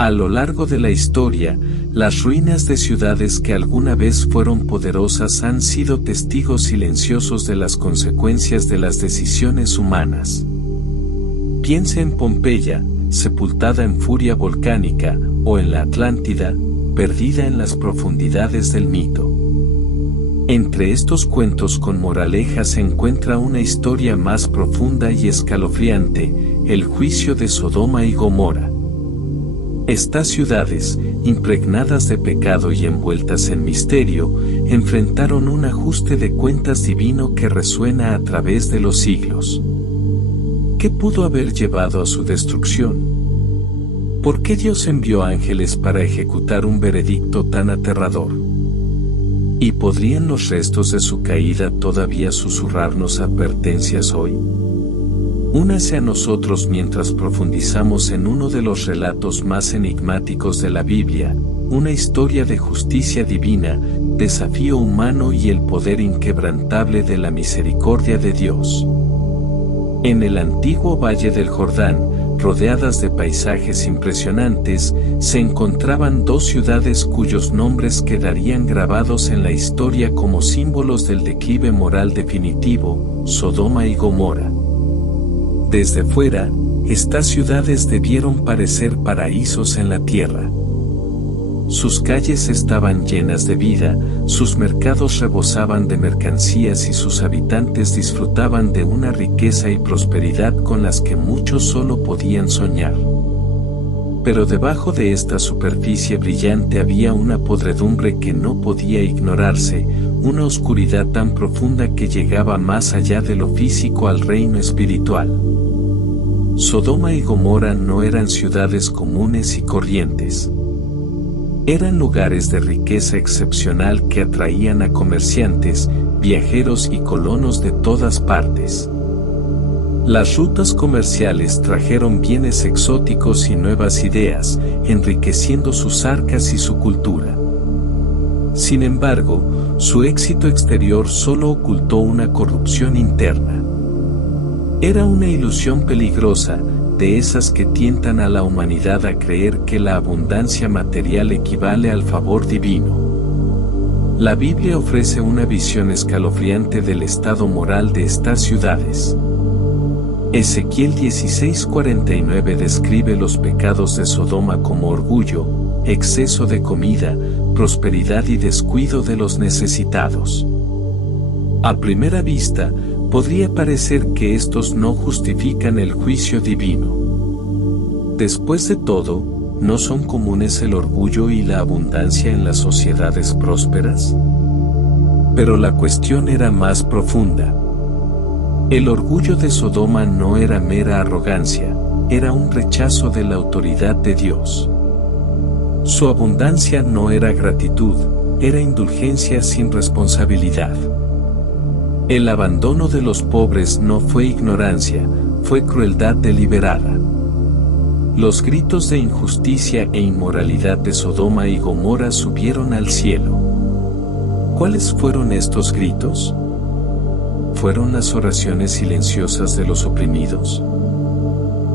A lo largo de la historia, las ruinas de ciudades que alguna vez fueron poderosas han sido testigos silenciosos de las consecuencias de las decisiones humanas. Piense en Pompeya, sepultada en furia volcánica, o en la Atlántida, perdida en las profundidades del mito. Entre estos cuentos con moraleja se encuentra una historia más profunda y escalofriante, el juicio de Sodoma y Gomorra. Estas ciudades, impregnadas de pecado y envueltas en misterio, enfrentaron un ajuste de cuentas divino que resuena a través de los siglos. ¿Qué pudo haber llevado a su destrucción? ¿Por qué Dios envió ángeles para ejecutar un veredicto tan aterrador? ¿Y podrían los restos de su caída todavía susurrarnos advertencias hoy? Únase a nosotros mientras profundizamos en uno de los relatos más enigmáticos de la Biblia, una historia de justicia divina, desafío humano y el poder inquebrantable de la misericordia de Dios. En el antiguo Valle del Jordán, rodeadas de paisajes impresionantes, se encontraban dos ciudades cuyos nombres quedarían grabados en la historia como símbolos del declive moral definitivo, Sodoma y Gomorra. Desde fuera, estas ciudades debieron parecer paraísos en la tierra. Sus calles estaban llenas de vida, sus mercados rebosaban de mercancías y sus habitantes disfrutaban de una riqueza y prosperidad con las que muchos solo podían soñar. Pero debajo de esta superficie brillante había una podredumbre que no podía ignorarse, una oscuridad tan profunda que llegaba más allá de lo físico al reino espiritual. Sodoma y Gomorra no eran ciudades comunes y corrientes. Eran lugares de riqueza excepcional que atraían a comerciantes, viajeros y colonos de todas partes. Las rutas comerciales trajeron bienes exóticos y nuevas ideas, enriqueciendo sus arcas y su cultura. Sin embargo, su éxito exterior solo ocultó una corrupción interna. Era una ilusión peligrosa, de esas que tientan a la humanidad a creer que la abundancia material equivale al favor divino. La Biblia ofrece una visión escalofriante del estado moral de estas ciudades. Ezequiel 16:49 describe los pecados de Sodoma como orgullo, exceso de comida, prosperidad y descuido de los necesitados. A primera vista, podría parecer que estos no justifican el juicio divino. Después de todo, ¿no son comunes el orgullo y la abundancia en las sociedades prósperas? Pero la cuestión era más profunda. El orgullo de Sodoma no era mera arrogancia, era un rechazo de la autoridad de Dios. Su abundancia no era gratitud, era indulgencia sin responsabilidad. El abandono de los pobres no fue ignorancia, fue crueldad deliberada. Los gritos de injusticia e inmoralidad de Sodoma y Gomorra subieron al cielo. ¿Cuáles fueron estos gritos? ¿Fueron las oraciones silenciosas de los oprimidos?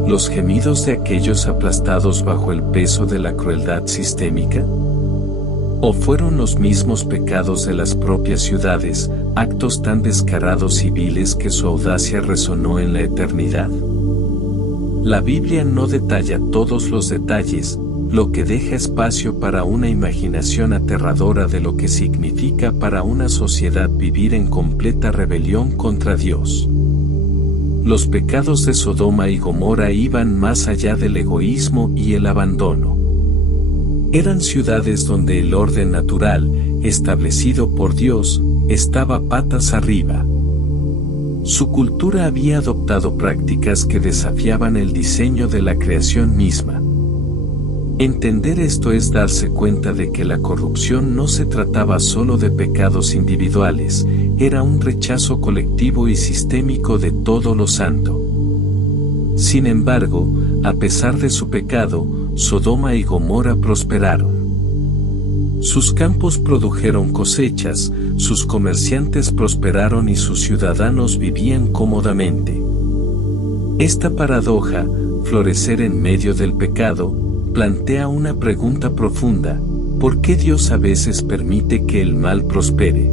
¿Los gemidos de aquellos aplastados bajo el peso de la crueldad sistémica? ¿O fueron los mismos pecados de las propias ciudades, actos tan descarados y viles que su audacia resonó en la eternidad? La Biblia no detalla todos los detalles, lo que deja espacio para una imaginación aterradora de lo que significa para una sociedad vivir en completa rebelión contra Dios. Los pecados de Sodoma y Gomorra iban más allá del egoísmo y el abandono. Eran ciudades donde el orden natural, establecido por Dios, estaba patas arriba. Su cultura había adoptado prácticas que desafiaban el diseño de la creación misma. Entender esto es darse cuenta de que la corrupción no se trataba solo de pecados individuales, era un rechazo colectivo y sistémico de todo lo santo. Sin embargo, a pesar de su pecado, Sodoma y Gomorra prosperaron. Sus campos produjeron cosechas, sus comerciantes prosperaron y sus ciudadanos vivían cómodamente. Esta paradoja, florecer en medio del pecado, plantea una pregunta profunda: ¿por qué Dios a veces permite que el mal prospere?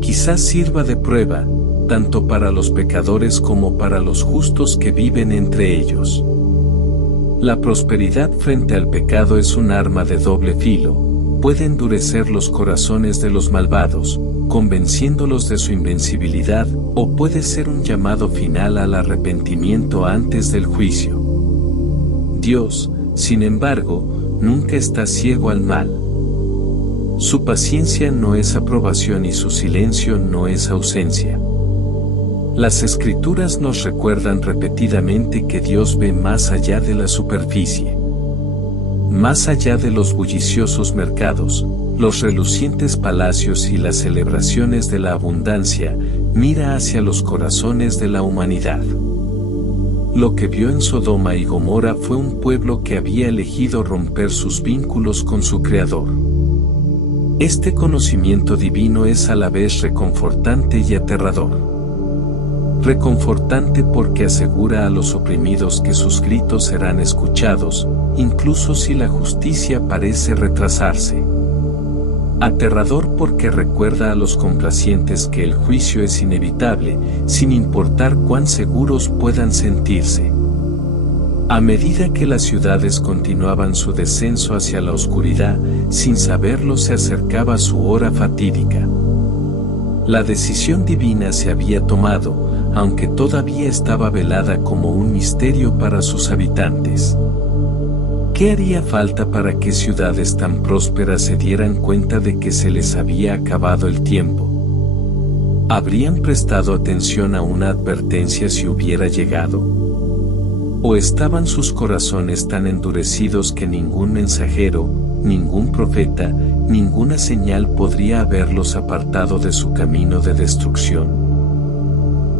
Quizás sirva de prueba, tanto para los pecadores como para los justos que viven entre ellos. La prosperidad frente al pecado es un arma de doble filo, puede endurecer los corazones de los malvados, convenciéndolos de su invencibilidad, o puede ser un llamado final al arrepentimiento antes del juicio. Dios, sin embargo, nunca está ciego al mal. Su paciencia no es aprobación y su silencio no es ausencia. Las Escrituras nos recuerdan repetidamente que Dios ve más allá de la superficie. Más allá de los bulliciosos mercados, los relucientes palacios y las celebraciones de la abundancia, mira hacia los corazones de la humanidad. Lo que vio en Sodoma y Gomorra fue un pueblo que había elegido romper sus vínculos con su Creador. Este conocimiento divino es a la vez reconfortante y aterrador. Reconfortante porque asegura a los oprimidos que sus gritos serán escuchados, incluso si la justicia parece retrasarse. Aterrador porque recuerda a los complacientes que el juicio es inevitable, sin importar cuán seguros puedan sentirse. A medida que las ciudades continuaban su descenso hacia la oscuridad, sin saberlo se acercaba su hora fatídica. La decisión divina se había tomado, aunque todavía estaba velada como un misterio para sus habitantes. ¿Qué haría falta para que ciudades tan prósperas se dieran cuenta de que se les había acabado el tiempo? ¿Habrían prestado atención a una advertencia si hubiera llegado? ¿O estaban sus corazones tan endurecidos que ningún mensajero, ningún profeta, ninguna señal podría haberlos apartado de su camino de destrucción?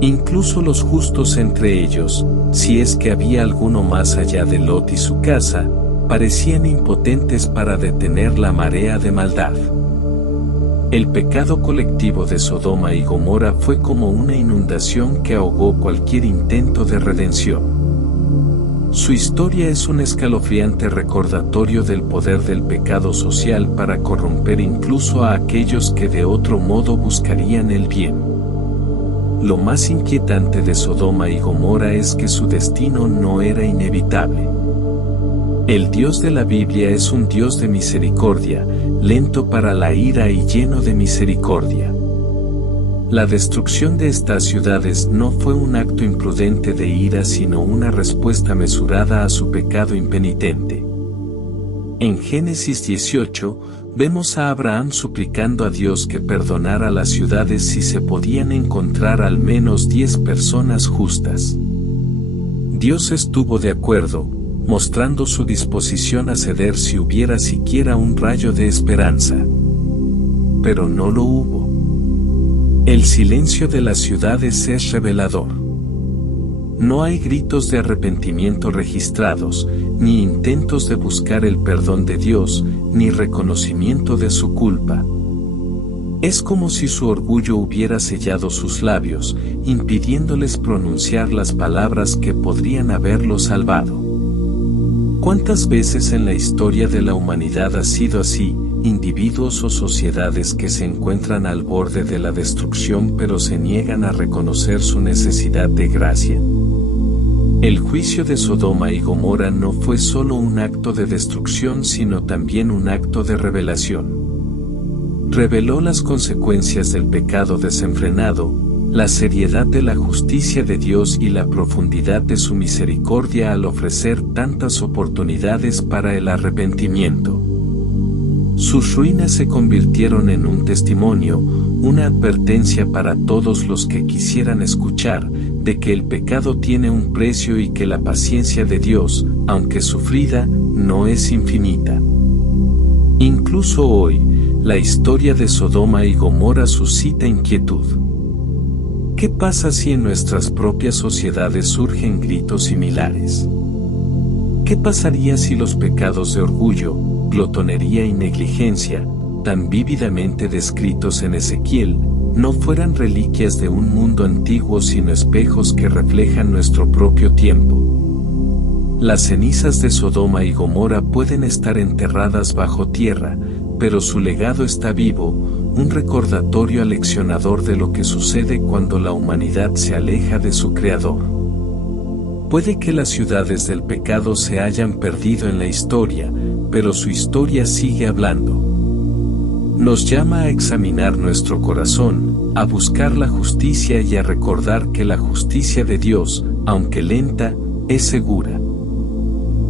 Incluso los justos entre ellos, si es que había alguno más allá de Lot y su casa, parecían impotentes para detener la marea de maldad. El pecado colectivo de Sodoma y Gomorra fue como una inundación que ahogó cualquier intento de redención. Su historia es un escalofriante recordatorio del poder del pecado social para corromper incluso a aquellos que de otro modo buscarían el bien. Lo más inquietante de Sodoma y Gomorra es que su destino no era inevitable. El Dios de la Biblia es un Dios de misericordia, lento para la ira y lleno de misericordia. La destrucción de estas ciudades no fue un acto imprudente de ira sino una respuesta mesurada a su pecado impenitente. En Génesis 18, vemos a Abraham suplicando a Dios que perdonara las ciudades si se podían encontrar al menos 10 personas justas. Dios estuvo de acuerdo, mostrando su disposición a ceder si hubiera siquiera un rayo de esperanza. Pero no lo hubo. El silencio de las ciudades es revelador. No hay gritos de arrepentimiento registrados, ni intentos de buscar el perdón de Dios, ni reconocimiento de su culpa. Es como si su orgullo hubiera sellado sus labios, impidiéndoles pronunciar las palabras que podrían haberlo salvado. ¿Cuántas veces en la historia de la humanidad ha sido así? Individuos o sociedades que se encuentran al borde de la destrucción pero se niegan a reconocer su necesidad de gracia. El juicio de Sodoma y Gomorra no fue solo un acto de destrucción sino también un acto de revelación. Reveló las consecuencias del pecado desenfrenado, la seriedad de la justicia de Dios y la profundidad de su misericordia al ofrecer tantas oportunidades para el arrepentimiento. Sus ruinas se convirtieron en un testimonio, una advertencia para todos los que quisieran escuchar, de que el pecado tiene un precio y que la paciencia de Dios, aunque sufrida, no es infinita. Incluso hoy, la historia de Sodoma y Gomorra suscita inquietud. ¿Qué pasa si en nuestras propias sociedades surgen gritos similares? ¿Qué pasaría si los pecados de orgullo, glotonería y negligencia, tan vívidamente descritos en Ezequiel, no fueran reliquias de un mundo antiguo sino espejos que reflejan nuestro propio tiempo? Las cenizas de Sodoma y Gomorra pueden estar enterradas bajo tierra, pero su legado está vivo, un recordatorio aleccionador de lo que sucede cuando la humanidad se aleja de su Creador. Puede que las ciudades del pecado se hayan perdido en la historia, pero su historia sigue hablando. Nos llama a examinar nuestro corazón, a buscar la justicia y a recordar que la justicia de Dios, aunque lenta, es segura.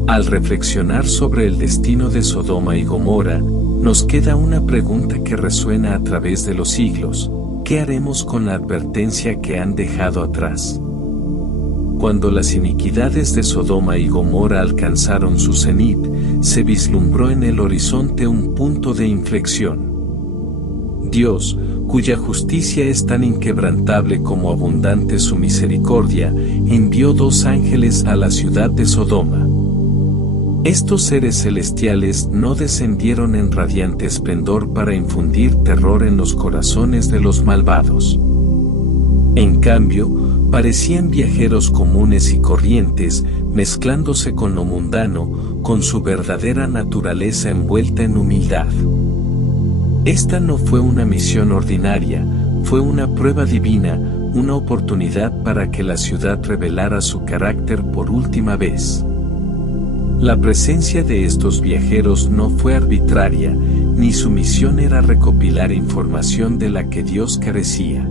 Al reflexionar sobre el destino de Sodoma y Gomorra, nos queda una pregunta que resuena a través de los siglos: ¿qué haremos con la advertencia que han dejado atrás? Cuando las iniquidades de Sodoma y Gomorra alcanzaron su cenit, se vislumbró en el horizonte un punto de inflexión. Dios, cuya justicia es tan inquebrantable como abundante su misericordia, envió 2 ángeles a la ciudad de Sodoma. Estos seres celestiales no descendieron en radiante esplendor para infundir terror en los corazones de los malvados. En cambio, parecían viajeros comunes y corrientes, mezclándose con lo mundano, con su verdadera naturaleza envuelta en humildad. Esta no fue una misión ordinaria, fue una prueba divina, una oportunidad para que la ciudad revelara su carácter por última vez. La presencia de estos viajeros no fue arbitraria, ni su misión era recopilar información de la que Dios carecía.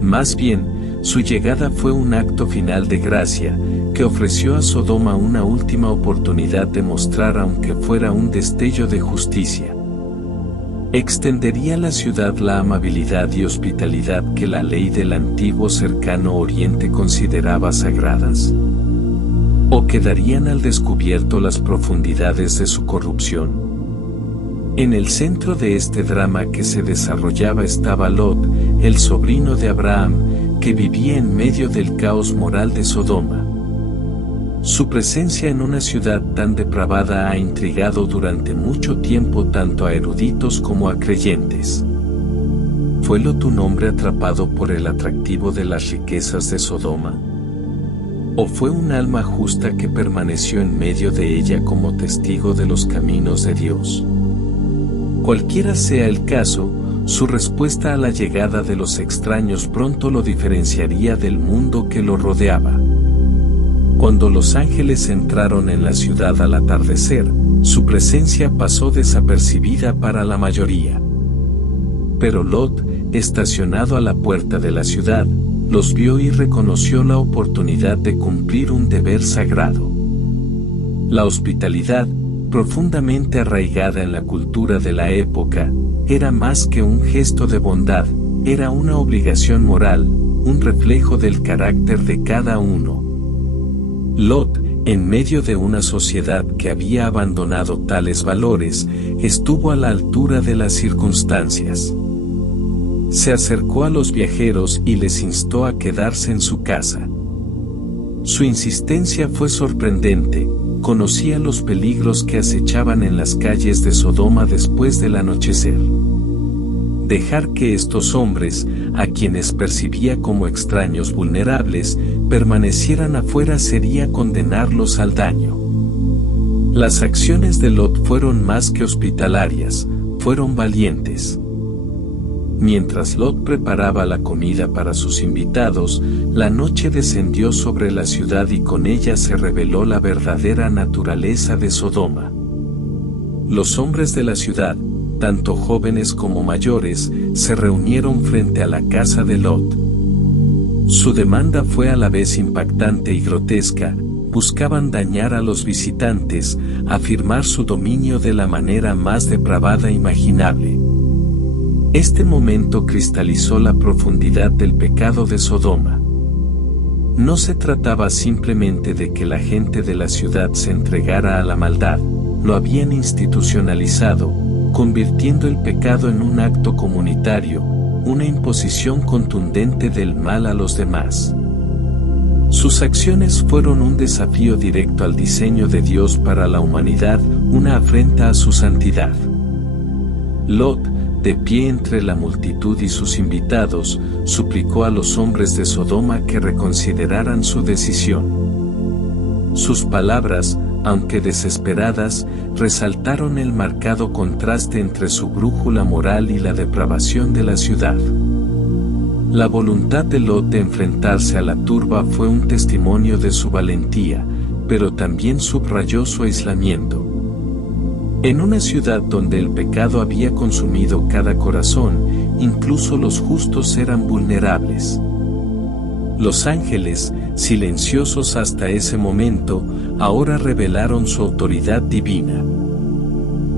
Más bien, su llegada fue un acto final de gracia, que ofreció a Sodoma una última oportunidad de mostrar, aunque fuera un destello de justicia. ¿Extendería a la ciudad la amabilidad y hospitalidad que la ley del antiguo cercano Oriente consideraba sagradas? ¿O quedarían al descubierto las profundidades de su corrupción? En el centro de este drama que se desarrollaba estaba Lot, el sobrino de Abraham, que vivía en medio del caos moral de Sodoma. Su presencia en una ciudad tan depravada ha intrigado durante mucho tiempo tanto a eruditos como a creyentes. ¿Fue Lot un hombre atrapado por el atractivo de las riquezas de Sodoma? ¿O fue un alma justa que permaneció en medio de ella como testigo de los caminos de Dios? Cualquiera sea el caso, su respuesta a la llegada de los extraños pronto lo diferenciaría del mundo que lo rodeaba. Cuando los ángeles entraron en la ciudad al atardecer, su presencia pasó desapercibida para la mayoría. Pero Lot, estacionado a la puerta de la ciudad, los vio y reconoció la oportunidad de cumplir un deber sagrado. La hospitalidad, profundamente arraigada en la cultura de la época, era más que un gesto de bondad, era una obligación moral, un reflejo del carácter de cada uno. Lot, en medio de una sociedad que había abandonado tales valores, estuvo a la altura de las circunstancias. Se acercó a los viajeros y les instó a quedarse en su casa. Su insistencia fue sorprendente, conocía los peligros que acechaban en las calles de Sodoma después del anochecer. Dejar que estos hombres, a quienes percibía como extraños vulnerables, permanecieran afuera sería condenarlos al daño. Las acciones de Lot fueron más que hospitalarias, fueron valientes. Mientras Lot preparaba la comida para sus invitados, la noche descendió sobre la ciudad y con ella se reveló la verdadera naturaleza de Sodoma. Los hombres de la ciudad, tanto jóvenes como mayores, se reunieron frente a la casa de Lot. Su demanda fue a la vez impactante y grotesca, buscaban dañar a los visitantes, afirmar su dominio de la manera más depravada imaginable. Este momento cristalizó la profundidad del pecado de Sodoma. No se trataba simplemente de que la gente de la ciudad se entregara a la maldad, lo habían institucionalizado, convirtiendo el pecado en un acto comunitario, una imposición contundente del mal a los demás. Sus acciones fueron un desafío directo al diseño de Dios para la humanidad, una afrenta a su santidad. Lot, de pie entre la multitud y sus invitados, suplicó a los hombres de Sodoma que reconsideraran su decisión. Sus palabras, aunque desesperadas, resaltaron el marcado contraste entre su brújula moral y la depravación de la ciudad. La voluntad de Lot de enfrentarse a la turba fue un testimonio de su valentía, pero también subrayó su aislamiento. En una ciudad donde el pecado había consumido cada corazón, incluso los justos eran vulnerables. Los ángeles, silenciosos hasta ese momento, ahora revelaron su autoridad divina.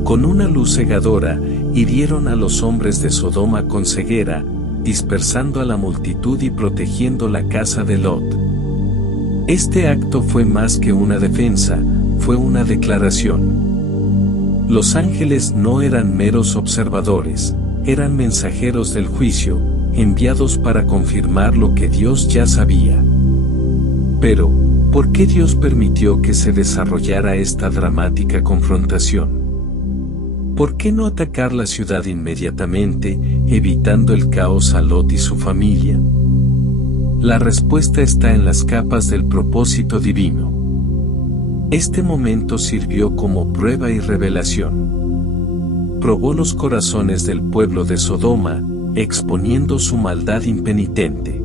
Con una luz cegadora, hirieron a los hombres de Sodoma con ceguera, dispersando a la multitud y protegiendo la casa de Lot. Este acto fue más que una defensa, fue una declaración. Los ángeles no eran meros observadores, eran mensajeros del juicio, enviados para confirmar lo que Dios ya sabía. Pero, ¿por qué Dios permitió que se desarrollara esta dramática confrontación? ¿Por qué no atacar la ciudad inmediatamente, evitando el caos a Lot y su familia? La respuesta está en las capas del propósito divino. Este momento sirvió como prueba y revelación. Probó los corazones del pueblo de Sodoma, exponiendo su maldad impenitente.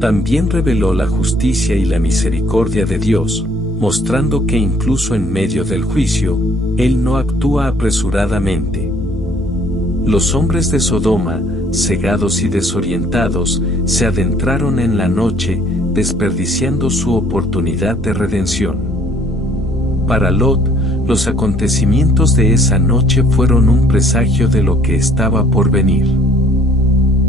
También reveló la justicia y la misericordia de Dios, mostrando que incluso en medio del juicio, Él no actúa apresuradamente. Los hombres de Sodoma, cegados y desorientados, se adentraron en la noche, desperdiciando su oportunidad de redención. Para Lot, los acontecimientos de esa noche fueron un presagio de lo que estaba por venir.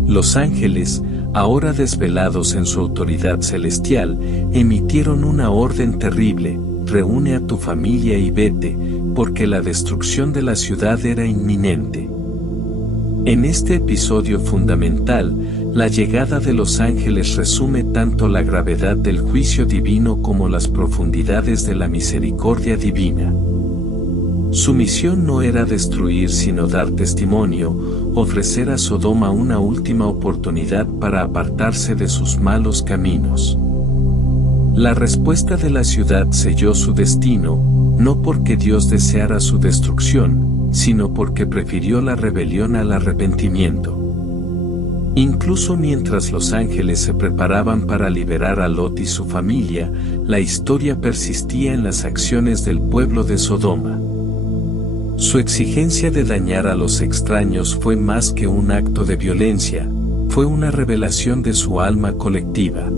Los ángeles, ahora desvelados en su autoridad celestial, emitieron una orden terrible: reúne a tu familia y vete, porque la destrucción de la ciudad era inminente. En este episodio fundamental, la llegada de los ángeles resume tanto la gravedad del juicio divino como las profundidades de la misericordia divina. Su misión no era destruir sino dar testimonio, ofrecer a Sodoma una última oportunidad para apartarse de sus malos caminos. La respuesta de la ciudad selló su destino, no porque Dios deseara su destrucción, sino porque prefirió la rebelión al arrepentimiento. Incluso mientras los ángeles se preparaban para liberar a Lot y su familia, la historia persistía en las acciones del pueblo de Sodoma. Su exigencia de dañar a los extraños fue más que un acto de violencia, fue una revelación de su alma colectiva.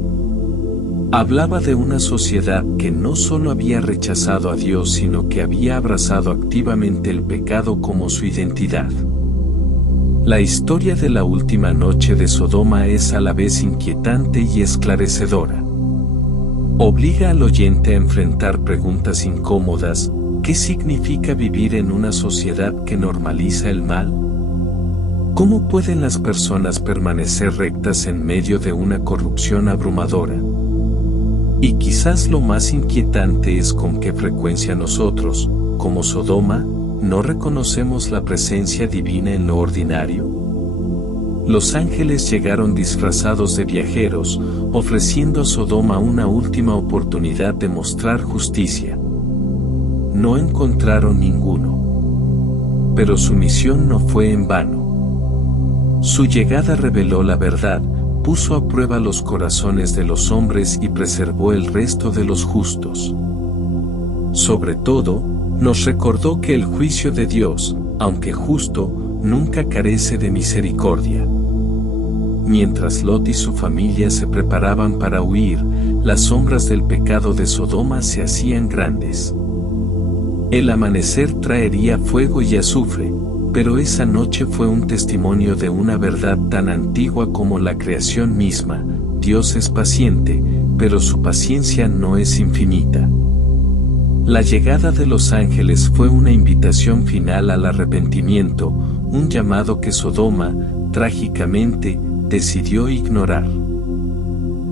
Hablaba de una sociedad que no solo había rechazado a Dios, sino que había abrazado activamente el pecado como su identidad. La historia de la última noche de Sodoma es a la vez inquietante y esclarecedora. Obliga al oyente a enfrentar preguntas incómodas. ¿Qué significa vivir en una sociedad que normaliza el mal? ¿Cómo pueden las personas permanecer rectas en medio de una corrupción abrumadora? Y quizás lo más inquietante es con qué frecuencia nosotros, como Sodoma, no reconocemos la presencia divina en lo ordinario. Los ángeles llegaron disfrazados de viajeros, ofreciendo a Sodoma una última oportunidad de mostrar justicia. No encontraron ninguno. Pero su misión no fue en vano. Su llegada reveló la verdad, puso a prueba los corazones de los hombres y preservó el resto de los justos. Sobre todo, nos recordó que el juicio de Dios, aunque justo, nunca carece de misericordia. Mientras Lot y su familia se preparaban para huir, las sombras del pecado de Sodoma se hacían grandes. El amanecer traería fuego y azufre, pero esa noche fue un testimonio de una verdad tan antigua como la creación misma: Dios es paciente, pero su paciencia no es infinita. La llegada de los ángeles fue una invitación final al arrepentimiento, un llamado que Sodoma, trágicamente, decidió ignorar.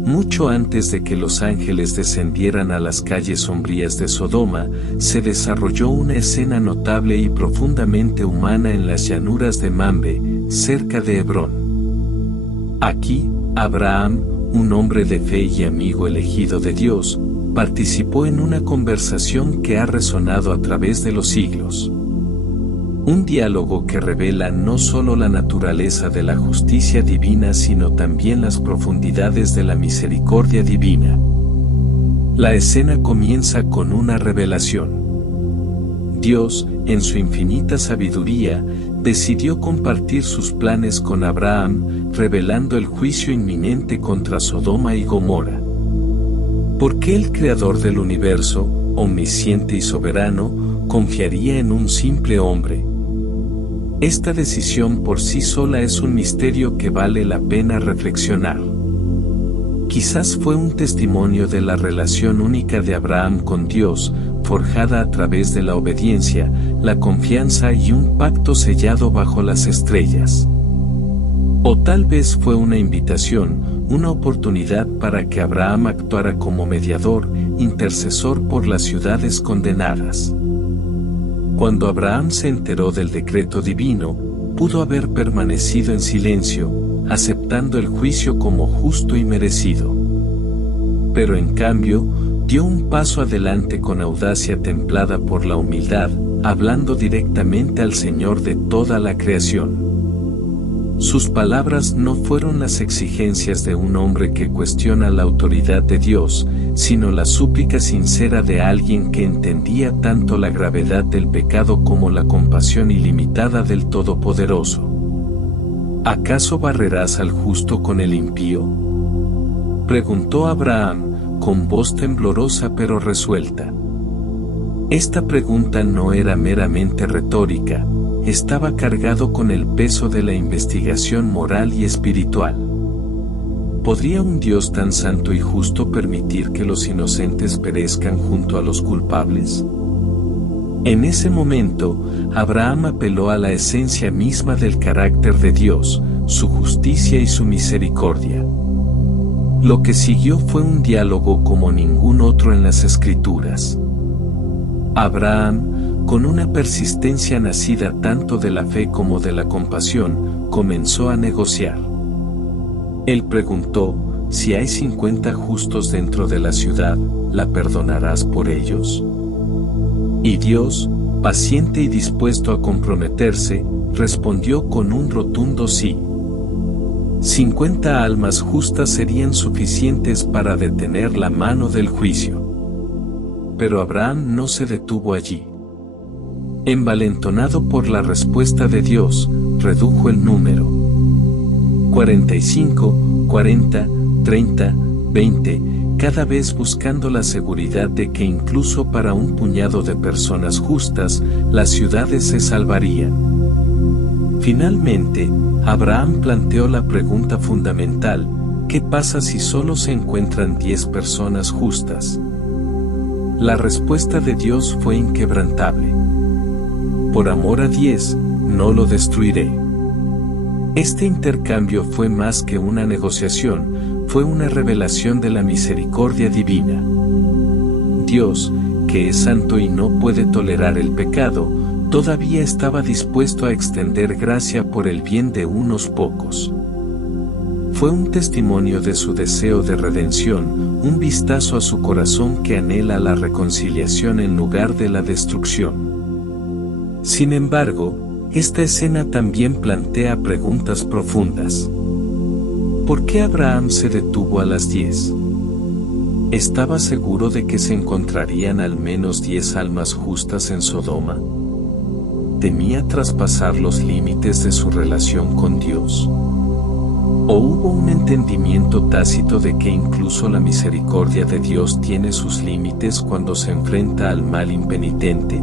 Mucho antes de que los ángeles descendieran a las calles sombrías de Sodoma, se desarrolló una escena notable y profundamente humana en las llanuras de Mamre, cerca de Hebrón. Aquí, Abraham, un hombre de fe y amigo elegido de Dios, participó en una conversación que ha resonado a través de los siglos. Un diálogo que revela no solo la naturaleza de la justicia divina sino también las profundidades de la misericordia divina. La escena comienza con una revelación. Dios, en su infinita sabiduría, decidió compartir sus planes con Abraham, revelando el juicio inminente contra Sodoma y Gomorra. ¿Por qué el Creador del universo, omnisciente y soberano, confiaría en un simple hombre? Esta decisión por sí sola es un misterio que vale la pena reflexionar. Quizás fue un testimonio de la relación única de Abraham con Dios, forjada a través de la obediencia, la confianza y un pacto sellado bajo las estrellas. O tal vez fue una invitación, una oportunidad para que Abraham actuara como mediador, intercesor por las ciudades condenadas. Cuando Abraham se enteró del decreto divino, pudo haber permanecido en silencio, aceptando el juicio como justo y merecido. Pero en cambio, dio un paso adelante con audacia templada por la humildad, hablando directamente al Señor de toda la creación. Sus palabras no fueron las exigencias de un hombre que cuestiona la autoridad de Dios, sino la súplica sincera de alguien que entendía tanto la gravedad del pecado como la compasión ilimitada del Todopoderoso. ¿Acaso barrerás al justo con el impío?, preguntó Abraham, con voz temblorosa pero resuelta. Esta pregunta no era meramente retórica, estaba cargado con el peso de la investigación moral y espiritual. ¿Podría un Dios tan santo y justo permitir que los inocentes perezcan junto a los culpables? En ese momento, Abraham apeló a la esencia misma del carácter de Dios, su justicia y su misericordia. Lo que siguió fue un diálogo como ningún otro en las Escrituras. Abraham, con una persistencia nacida tanto de la fe como de la compasión, comenzó a negociar. Él preguntó, si hay 50 justos dentro de la ciudad, ¿la perdonarás por ellos? Y Dios, paciente y dispuesto a comprometerse, respondió con un rotundo sí. 50 almas justas serían suficientes para detener la mano del juicio. Pero Abraham no se detuvo allí. Envalentonado por la respuesta de Dios, redujo el número. 45, 40, 30, 20, cada vez buscando la seguridad de que incluso para un puñado de personas justas, las ciudades se salvarían. Finalmente, Abraham planteó la pregunta fundamental, ¿qué pasa si solo se encuentran 10 personas justas? La respuesta de Dios fue inquebrantable. Por amor a 10, no lo destruiré. Este intercambio fue más que una negociación, fue una revelación de la misericordia divina. Dios, que es santo y no puede tolerar el pecado, todavía estaba dispuesto a extender gracia por el bien de unos pocos. Fue un testimonio de su deseo de redención, un vistazo a su corazón que anhela la reconciliación en lugar de la destrucción. Sin embargo, esta escena también plantea preguntas profundas. ¿Por qué Abraham se detuvo a las 10? ¿Estaba seguro de que se encontrarían al menos 10 almas justas en Sodoma? ¿Temía traspasar los límites de su relación con Dios? ¿O hubo un entendimiento tácito de que incluso la misericordia de Dios tiene sus límites cuando se enfrenta al mal impenitente?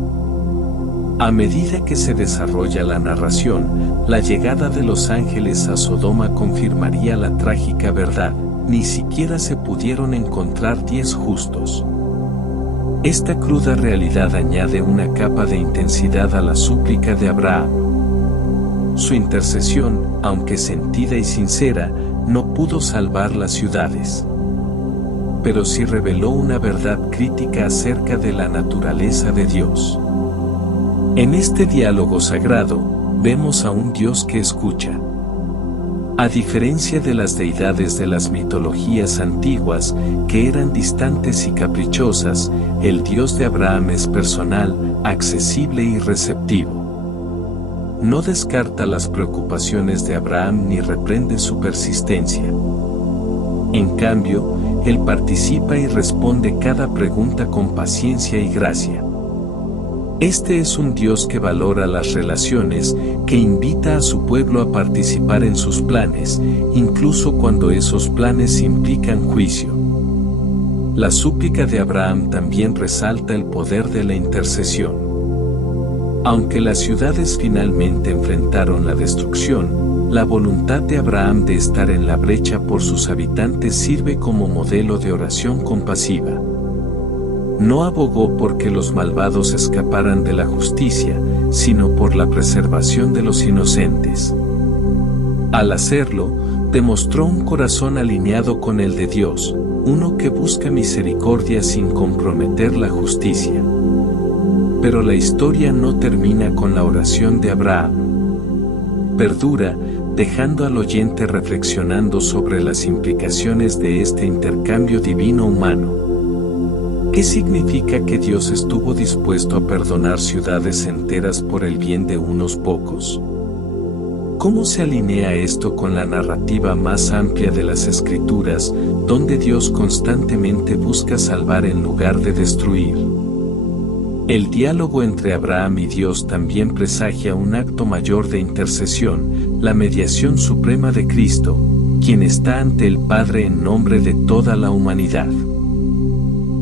A medida que se desarrolla la narración, la llegada de los ángeles a Sodoma confirmaría la trágica verdad, ni siquiera se pudieron encontrar 10 justos. Esta cruda realidad añade una capa de intensidad a la súplica de Abraham. Su intercesión, aunque sentida y sincera, no pudo salvar las ciudades. Pero sí reveló una verdad crítica acerca de la naturaleza de Dios. En este diálogo sagrado, vemos a un Dios que escucha. A diferencia de las deidades de las mitologías antiguas, que eran distantes y caprichosas, el Dios de Abraham es personal, accesible y receptivo. No descarta las preocupaciones de Abraham ni reprende su persistencia. En cambio, Él participa y responde cada pregunta con paciencia y gracia. Este es un Dios que valora las relaciones, que invita a su pueblo a participar en sus planes, incluso cuando esos planes implican juicio. La súplica de Abraham también resalta el poder de la intercesión. Aunque las ciudades finalmente enfrentaron la destrucción, la voluntad de Abraham de estar en la brecha por sus habitantes sirve como modelo de oración compasiva. No abogó porque los malvados escaparan de la justicia, sino por la preservación de los inocentes. Al hacerlo, demostró un corazón alineado con el de Dios, uno que busca misericordia sin comprometer la justicia. Pero la historia no termina con la oración de Abraham. Perdura, dejando al oyente reflexionando sobre las implicaciones de este intercambio divino-humano. ¿Qué significa que Dios estuvo dispuesto a perdonar ciudades enteras por el bien de unos pocos? ¿Cómo se alinea esto con la narrativa más amplia de las Escrituras, donde Dios constantemente busca salvar en lugar de destruir? El diálogo entre Abraham y Dios también presagia un acto mayor de intercesión, la mediación suprema de Cristo, quien está ante el Padre en nombre de toda la humanidad.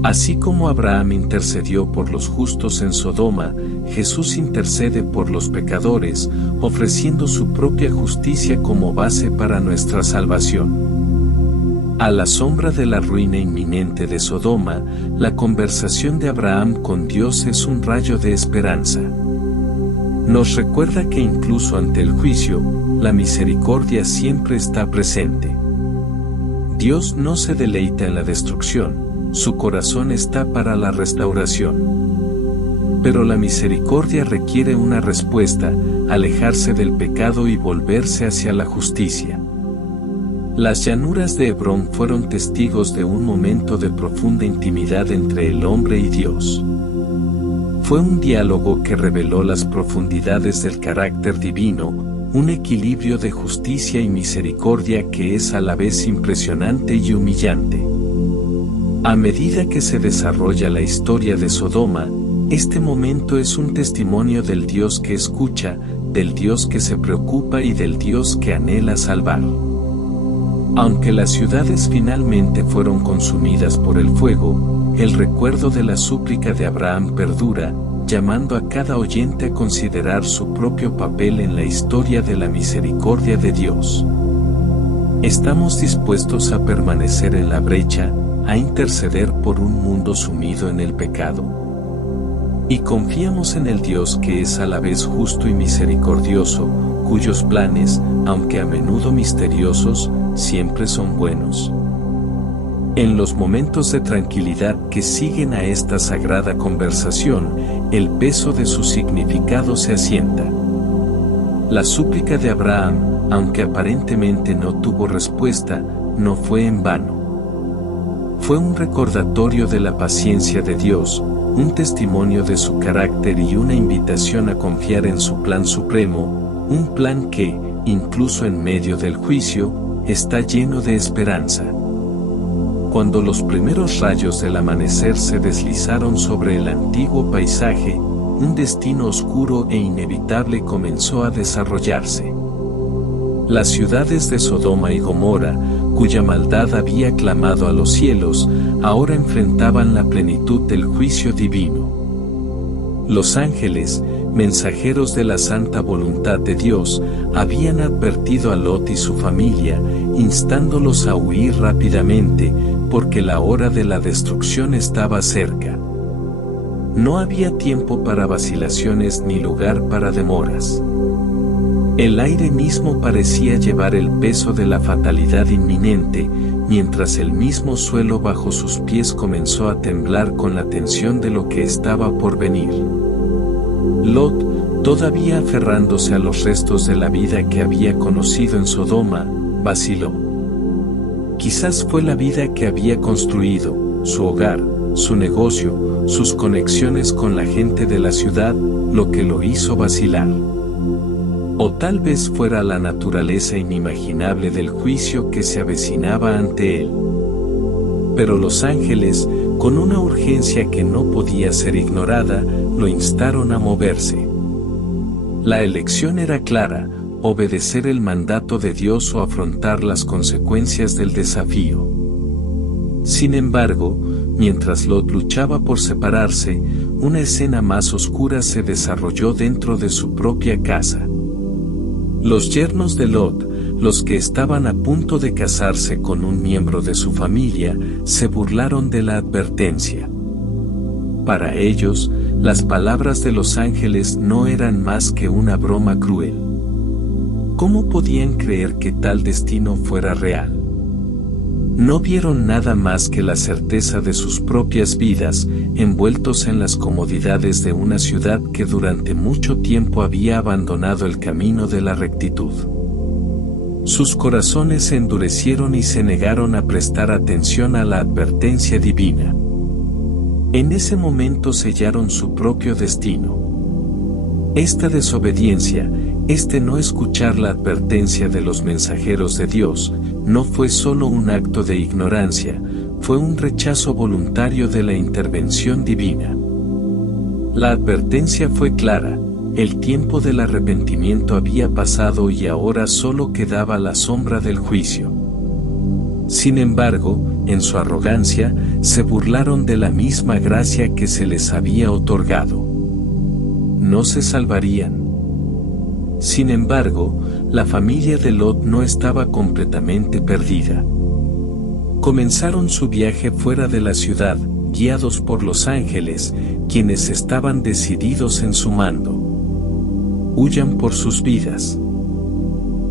Así como Abraham intercedió por los justos en Sodoma, Jesús intercede por los pecadores, ofreciendo su propia justicia como base para nuestra salvación. A la sombra de la ruina inminente de Sodoma, la conversación de Abraham con Dios es un rayo de esperanza. Nos recuerda que incluso ante el juicio, la misericordia siempre está presente. Dios no se deleita en la destrucción. Su corazón está para la restauración. Pero la misericordia requiere una respuesta, alejarse del pecado y volverse hacia la justicia. Las llanuras de Hebrón fueron testigos de un momento de profunda intimidad entre el hombre y Dios. Fue un diálogo que reveló las profundidades del carácter divino, un equilibrio de justicia y misericordia que es a la vez impresionante y humillante. A medida que se desarrolla la historia de Sodoma, este momento es un testimonio del Dios que escucha, del Dios que se preocupa y del Dios que anhela salvar. Aunque las ciudades finalmente fueron consumidas por el fuego, el recuerdo de la súplica de Abraham perdura, llamando a cada oyente a considerar su propio papel en la historia de la misericordia de Dios. ¿Estamos dispuestos a permanecer en la brecha, a interceder por un mundo sumido en el pecado? Y confiamos en el Dios que es a la vez justo y misericordioso, cuyos planes, aunque a menudo misteriosos, siempre son buenos. En los momentos de tranquilidad que siguen a esta sagrada conversación, el peso de su significado se asienta. La súplica de Abraham, aunque aparentemente no tuvo respuesta, no fue en vano. Fue un recordatorio de la paciencia de Dios, un testimonio de su carácter y una invitación a confiar en su plan supremo, un plan que, incluso en medio del juicio, está lleno de esperanza. Cuando los primeros rayos del amanecer se deslizaron sobre el antiguo paisaje, un destino oscuro e inevitable comenzó a desarrollarse. Las ciudades de Sodoma y Gomorra, cuya maldad había clamado a los cielos, ahora enfrentaban la plenitud del juicio divino. Los ángeles, mensajeros de la santa voluntad de Dios, habían advertido a Lot y su familia, instándolos a huir rápidamente, porque la hora de la destrucción estaba cerca. No había tiempo para vacilaciones ni lugar para demoras. El aire mismo parecía llevar el peso de la fatalidad inminente, mientras el mismo suelo bajo sus pies comenzó a temblar con la tensión de lo que estaba por venir. Lot, todavía aferrándose a los restos de la vida que había conocido en Sodoma, vaciló. Quizás fue la vida que había construido, su hogar, su negocio, sus conexiones con la gente de la ciudad, lo que lo hizo vacilar. O tal vez fuera la naturaleza inimaginable del juicio que se avecinaba ante él. Pero los ángeles, con una urgencia que no podía ser ignorada, lo instaron a moverse. La elección era clara: obedecer el mandato de Dios o afrontar las consecuencias del desafío. Sin embargo, mientras Lot luchaba por separarse, una escena más oscura se desarrolló dentro de su propia casa. Los yernos de Lot, los que estaban a punto de casarse con un miembro de su familia, se burlaron de la advertencia. Para ellos, las palabras de los ángeles no eran más que una broma cruel. ¿Cómo podían creer que tal destino fuera real? No vieron nada más que la certeza de sus propias vidas, envueltos en las comodidades de una ciudad que durante mucho tiempo había abandonado el camino de la rectitud. Sus corazones se endurecieron y se negaron a prestar atención a la advertencia divina. En ese momento sellaron su propio destino. Esta desobediencia, este no escuchar la advertencia de los mensajeros de Dios, no fue solo un acto de ignorancia, fue un rechazo voluntario de la intervención divina. La advertencia fue clara: el tiempo del arrepentimiento había pasado y ahora solo quedaba la sombra del juicio. Sin embargo, en su arrogancia, se burlaron de la misma gracia que se les había otorgado. No se salvarían. Sin embargo, la familia de Lot no estaba completamente perdida. Comenzaron su viaje fuera de la ciudad, guiados por los ángeles, quienes estaban decididos en su mando. Huyan por sus vidas.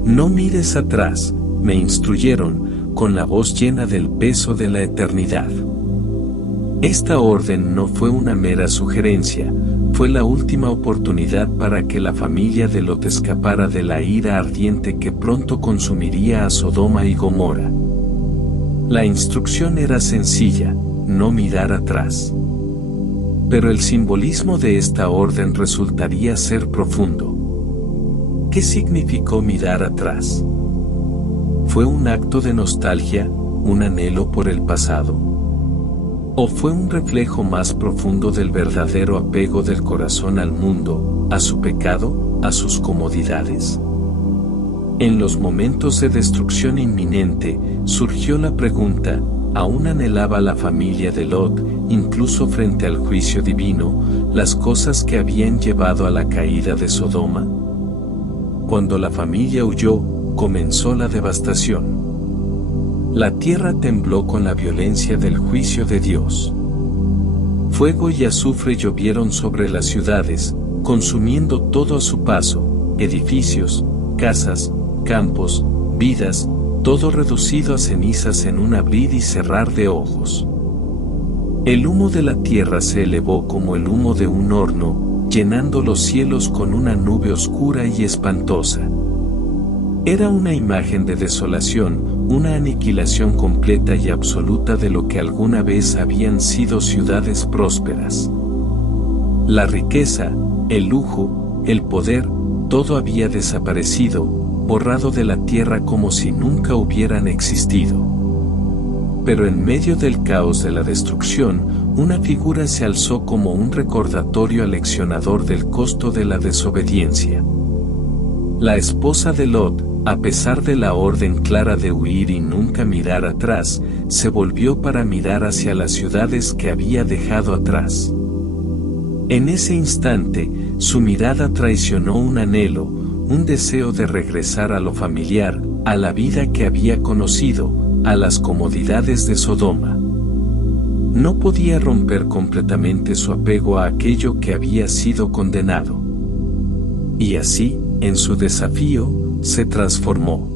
No mires atrás, me instruyeron, con la voz llena del peso de la eternidad. Esta orden no fue una mera sugerencia, fue la última oportunidad para que la familia de Lot escapara de la ira ardiente que pronto consumiría a Sodoma y Gomorra. La instrucción era sencilla: no mirar atrás. Pero el simbolismo de esta orden resultaría ser profundo. ¿Qué significó mirar atrás? ¿Fue un acto de nostalgia, un anhelo por el pasado? ¿O fue un reflejo más profundo del verdadero apego del corazón al mundo, a su pecado, a sus comodidades? En los momentos de destrucción inminente, surgió la pregunta: ¿aún anhelaba la familia de Lot, incluso frente al juicio divino, las cosas que habían llevado a la caída de Sodoma? Cuando la familia huyó, comenzó la devastación. La tierra tembló con la violencia del juicio de Dios. Fuego y azufre llovieron sobre las ciudades, consumiendo todo a su paso: edificios, casas, campos, vidas, todo reducido a cenizas en un abrir y cerrar de ojos. El humo de la tierra se elevó como el humo de un horno, llenando los cielos con una nube oscura y espantosa. Era una imagen de desolación, una aniquilación completa y absoluta de lo que alguna vez habían sido ciudades prósperas. La riqueza, el lujo, el poder, todo había desaparecido, borrado de la tierra como si nunca hubieran existido. Pero en medio del caos de la destrucción, una figura se alzó como un recordatorio aleccionador del costo de la desobediencia. La esposa de Lot, a pesar de la orden clara de huir y nunca mirar atrás, se volvió para mirar hacia las ciudades que había dejado atrás. En ese instante, su mirada traicionó un anhelo, un deseo de regresar a lo familiar, a la vida que había conocido, a las comodidades de Sodoma. No podía romper completamente su apego a aquello que había sido condenado. Y así, en su desafío, se transformó.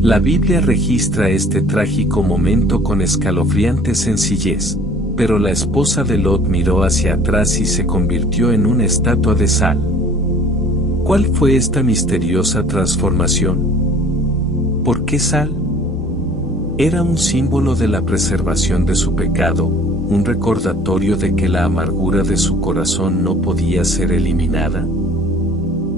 La Biblia registra este trágico momento con escalofriante sencillez, pero la esposa de Lot miró hacia atrás y se convirtió en una estatua de sal. ¿Cuál fue esta misteriosa transformación? ¿Por qué sal? Era un símbolo de la preservación de su pecado, un recordatorio de que la amargura de su corazón no podía ser eliminada.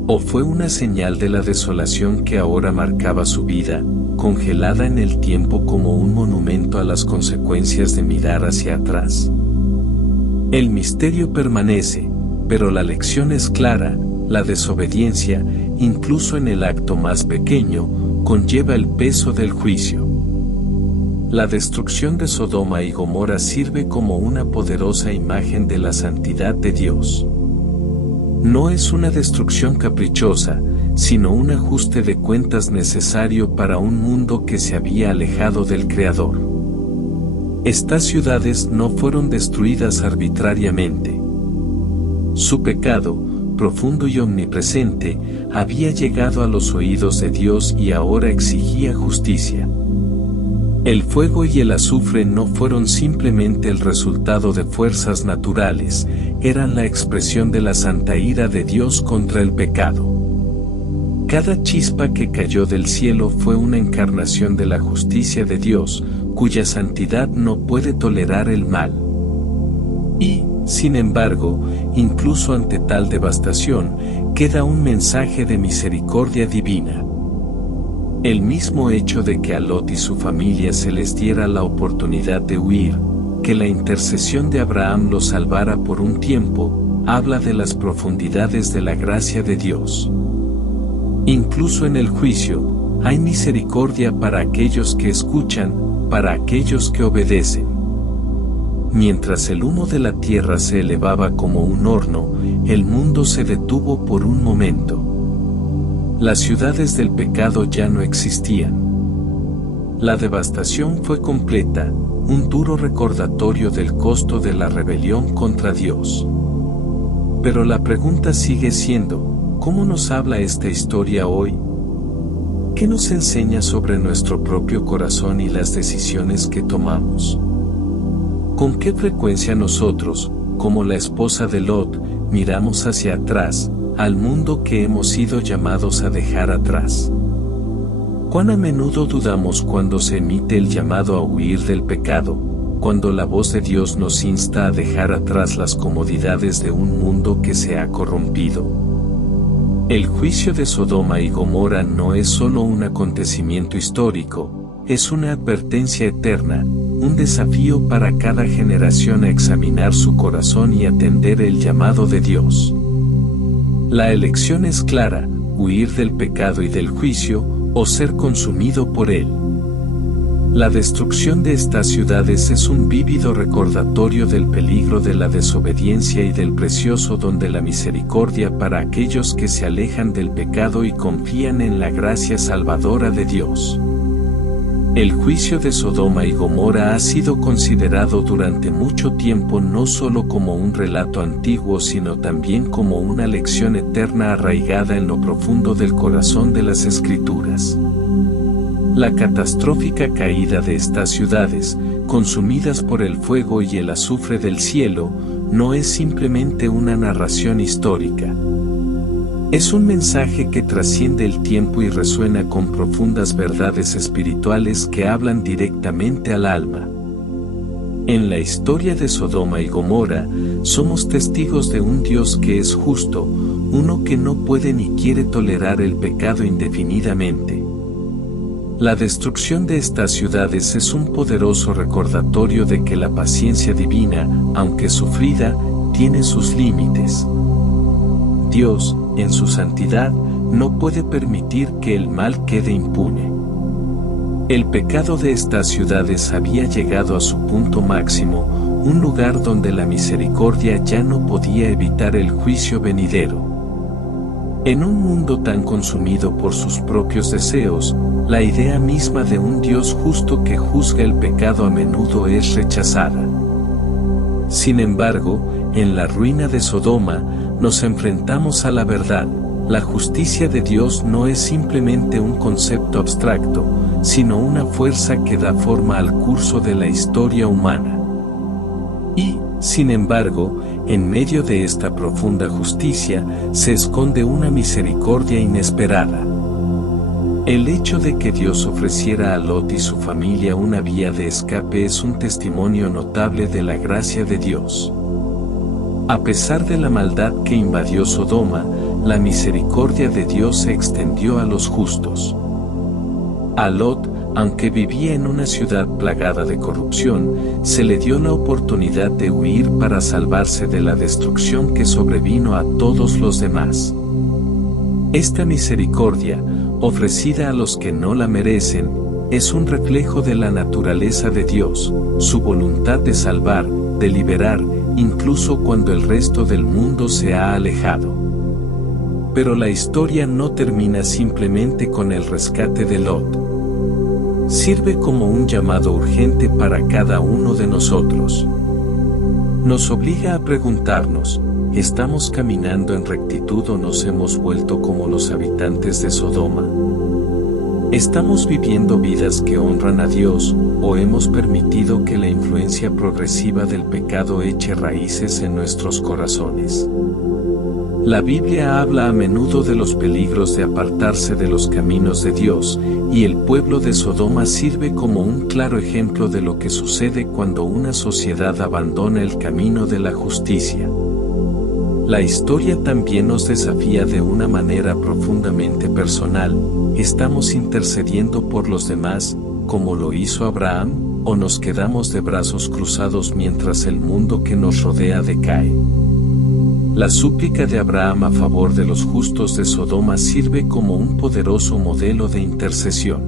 ¿O fue una señal de la desolación que ahora marcaba su vida, congelada en el tiempo como un monumento a las consecuencias de mirar hacia atrás? El misterio permanece, pero la lección es clara: la desobediencia, incluso en el acto más pequeño, conlleva el peso del juicio. La destrucción de Sodoma y Gomorra sirve como una poderosa imagen de la santidad de Dios. No es una destrucción caprichosa, sino un ajuste de cuentas necesario para un mundo que se había alejado del Creador. Estas ciudades no fueron destruidas arbitrariamente. Su pecado, profundo y omnipresente, había llegado a los oídos de Dios y ahora exigía justicia. El fuego y el azufre no fueron simplemente el resultado de fuerzas naturales, eran la expresión de la santa ira de Dios contra el pecado. Cada chispa que cayó del cielo fue una encarnación de la justicia de Dios, cuya santidad no puede tolerar el mal. Y, sin embargo, incluso ante tal devastación, queda un mensaje de misericordia divina. El mismo hecho de que a Lot y su familia se les diera la oportunidad de huir, que la intercesión de Abraham los salvara por un tiempo, habla de las profundidades de la gracia de Dios. Incluso en el juicio, hay misericordia para aquellos que escuchan, para aquellos que obedecen. Mientras el humo de la tierra se elevaba como un horno, el mundo se detuvo por un momento. Las ciudades del pecado ya no existían. La devastación fue completa, un duro recordatorio del costo de la rebelión contra Dios. Pero la pregunta sigue siendo: ¿cómo nos habla esta historia hoy? ¿Qué nos enseña sobre nuestro propio corazón y las decisiones que tomamos? ¿Con qué frecuencia nosotros, como la esposa de Lot, miramos hacia atrás, al mundo que hemos sido llamados a dejar atrás? ¿Cuán a menudo dudamos cuando se emite el llamado a huir del pecado, cuando la voz de Dios nos insta a dejar atrás las comodidades de un mundo que se ha corrompido? El juicio de Sodoma y Gomorra no es solo un acontecimiento histórico, es una advertencia eterna, un desafío para cada generación a examinar su corazón y atender el llamado de Dios. La elección es clara: huir del pecado y del juicio, o ser consumido por él. La destrucción de estas ciudades es un vívido recordatorio del peligro de la desobediencia y del precioso don de la misericordia para aquellos que se alejan del pecado y confían en la gracia salvadora de Dios. El juicio de Sodoma y Gomorra ha sido considerado durante mucho tiempo no solo como un relato antiguo, sino también como una lección eterna arraigada en lo profundo del corazón de las Escrituras. La catastrófica caída de estas ciudades, consumidas por el fuego y el azufre del cielo, no es simplemente una narración histórica. Es un mensaje que trasciende el tiempo y resuena con profundas verdades espirituales que hablan directamente al alma. En la historia de Sodoma y Gomorra, somos testigos de un Dios que es justo, uno que no puede ni quiere tolerar el pecado indefinidamente. La destrucción de estas ciudades es un poderoso recordatorio de que la paciencia divina, aunque sufrida, tiene sus límites. Dios, en su santidad, no puede permitir que el mal quede impune. El pecado de estas ciudades había llegado a su punto máximo, un lugar donde la misericordia ya no podía evitar el juicio venidero. En un mundo tan consumido por sus propios deseos, la idea misma de un Dios justo que juzga el pecado a menudo es rechazada. Sin embargo, en la ruina de Sodoma, nos enfrentamos a la verdad. La justicia de Dios no es simplemente un concepto abstracto, sino una fuerza que da forma al curso de la historia humana. Y, sin embargo, en medio de esta profunda justicia, se esconde una misericordia inesperada. El hecho de que Dios ofreciera a Lot y su familia una vía de escape es un testimonio notable de la gracia de Dios. A pesar de la maldad que invadió Sodoma, la misericordia de Dios se extendió a los justos. A Lot, aunque vivía en una ciudad plagada de corrupción, se le dio la oportunidad de huir para salvarse de la destrucción que sobrevino a todos los demás. Esta misericordia, ofrecida a los que no la merecen, es un reflejo de la naturaleza de Dios, su voluntad de salvar, de liberar, incluso cuando el resto del mundo se ha alejado. Pero la historia no termina simplemente con el rescate de Lot. Sirve como un llamado urgente para cada uno de nosotros. Nos obliga a preguntarnos, ¿estamos caminando en rectitud o nos hemos vuelto como los habitantes de Sodoma? ¿Estamos viviendo vidas que honran a Dios, o hemos permitido que la influencia progresiva del pecado eche raíces en nuestros corazones? La Biblia habla a menudo de los peligros de apartarse de los caminos de Dios, y el pueblo de Sodoma sirve como un claro ejemplo de lo que sucede cuando una sociedad abandona el camino de la justicia. La historia también nos desafía de una manera profundamente personal. ¿Estamos intercediendo por los demás, como lo hizo Abraham, o nos quedamos de brazos cruzados mientras el mundo que nos rodea decae? La súplica de Abraham a favor de los justos de Sodoma sirve como un poderoso modelo de intercesión.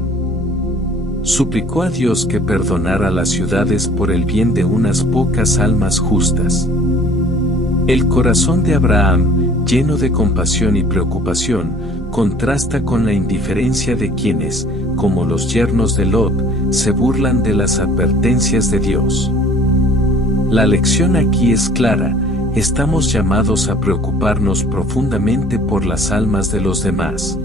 Suplicó a Dios que perdonara las ciudades por el bien de unas pocas almas justas. El corazón de Abraham, lleno de compasión y preocupación, contrasta con la indiferencia de quienes, como los yernos de Lot, se burlan de las advertencias de Dios. La lección aquí es clara: estamos llamados a preocuparnos profundamente por las almas de los demás,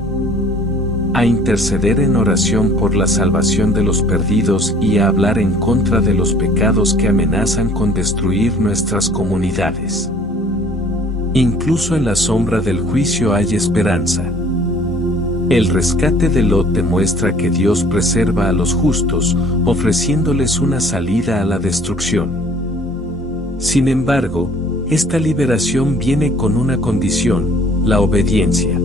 a interceder en oración por la salvación de los perdidos y a hablar en contra de los pecados que amenazan con destruir nuestras comunidades. Incluso en la sombra del juicio hay esperanza. El rescate de Lot demuestra que Dios preserva a los justos, ofreciéndoles una salida a la destrucción. Sin embargo, esta liberación viene con una condición: la obediencia.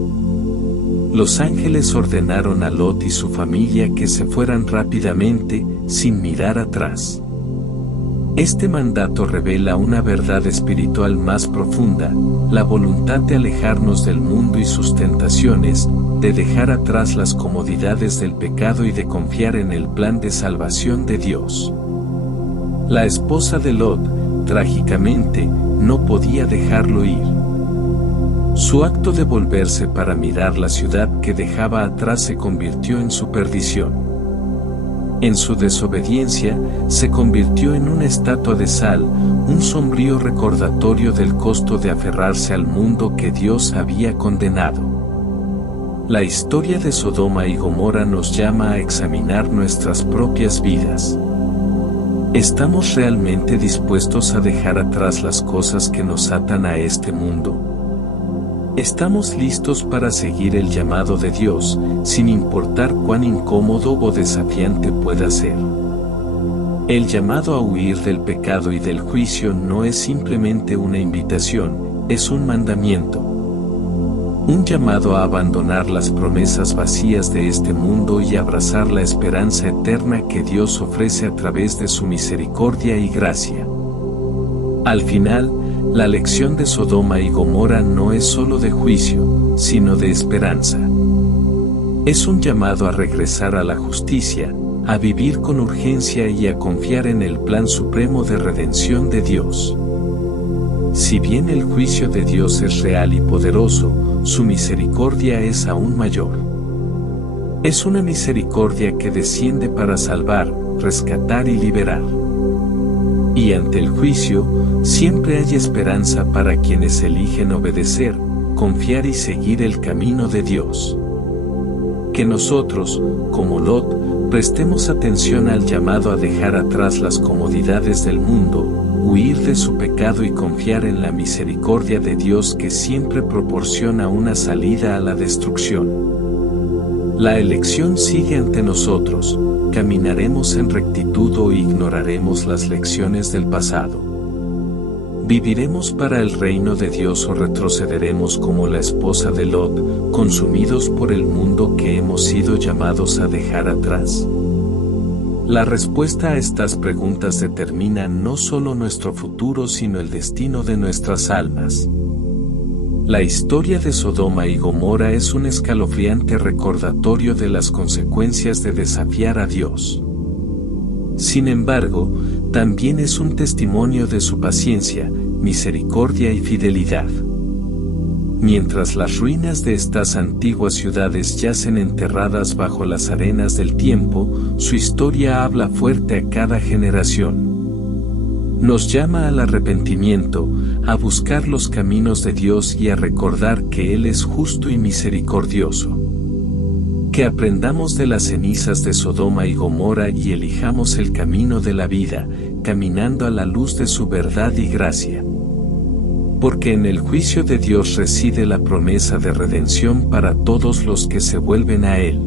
Los ángeles ordenaron a Lot y su familia que se fueran rápidamente, sin mirar atrás. Este mandato revela una verdad espiritual más profunda: la voluntad de alejarnos del mundo y sus tentaciones, de dejar atrás las comodidades del pecado y de confiar en el plan de salvación de Dios. La esposa de Lot, trágicamente, no podía dejarlo ir. Su acto de volverse para mirar la ciudad que dejaba atrás se convirtió en su perdición. En su desobediencia, se convirtió en una estatua de sal, un sombrío recordatorio del costo de aferrarse al mundo que Dios había condenado. La historia de Sodoma y Gomorra nos llama a examinar nuestras propias vidas. ¿Estamos realmente dispuestos a dejar atrás las cosas que nos atan a este mundo? ¿Estamos listos para seguir el llamado de Dios, sin importar cuán incómodo o desafiante pueda ser? El llamado a huir del pecado y del juicio no es simplemente una invitación, es un mandamiento. Un llamado a abandonar las promesas vacías de este mundo y abrazar la esperanza eterna que Dios ofrece a través de su misericordia y gracia. Al final, la lección de Sodoma y Gomorra no es solo de juicio, sino de esperanza. Es un llamado a regresar a la justicia, a vivir con urgencia y a confiar en el plan supremo de redención de Dios. Si bien el juicio de Dios es real y poderoso, su misericordia es aún mayor. Es una misericordia que desciende para salvar, rescatar y liberar. Y ante el juicio, siempre hay esperanza para quienes eligen obedecer, confiar y seguir el camino de Dios. Que nosotros, como Lot, prestemos atención al llamado a dejar atrás las comodidades del mundo, huir de su pecado y confiar en la misericordia de Dios que siempre proporciona una salida a la destrucción. La elección sigue ante nosotros: caminaremos en rectitud o ignoraremos las lecciones del pasado. ¿Viviremos para el reino de Dios o retrocederemos como la esposa de Lot, consumidos por el mundo que hemos sido llamados a dejar atrás? La respuesta a estas preguntas determina no solo nuestro futuro sino el destino de nuestras almas. La historia de Sodoma y Gomorra es un escalofriante recordatorio de las consecuencias de desafiar a Dios. Sin embargo, también es un testimonio de su paciencia, misericordia y fidelidad. Mientras las ruinas de estas antiguas ciudades yacen enterradas bajo las arenas del tiempo, su historia habla fuerte a cada generación. Nos llama al arrepentimiento, a buscar los caminos de Dios y a recordar que Él es justo y misericordioso. Que aprendamos de las cenizas de Sodoma y Gomorra y elijamos el camino de la vida, caminando a la luz de su verdad y gracia. Porque en el juicio de Dios reside la promesa de redención para todos los que se vuelven a Él.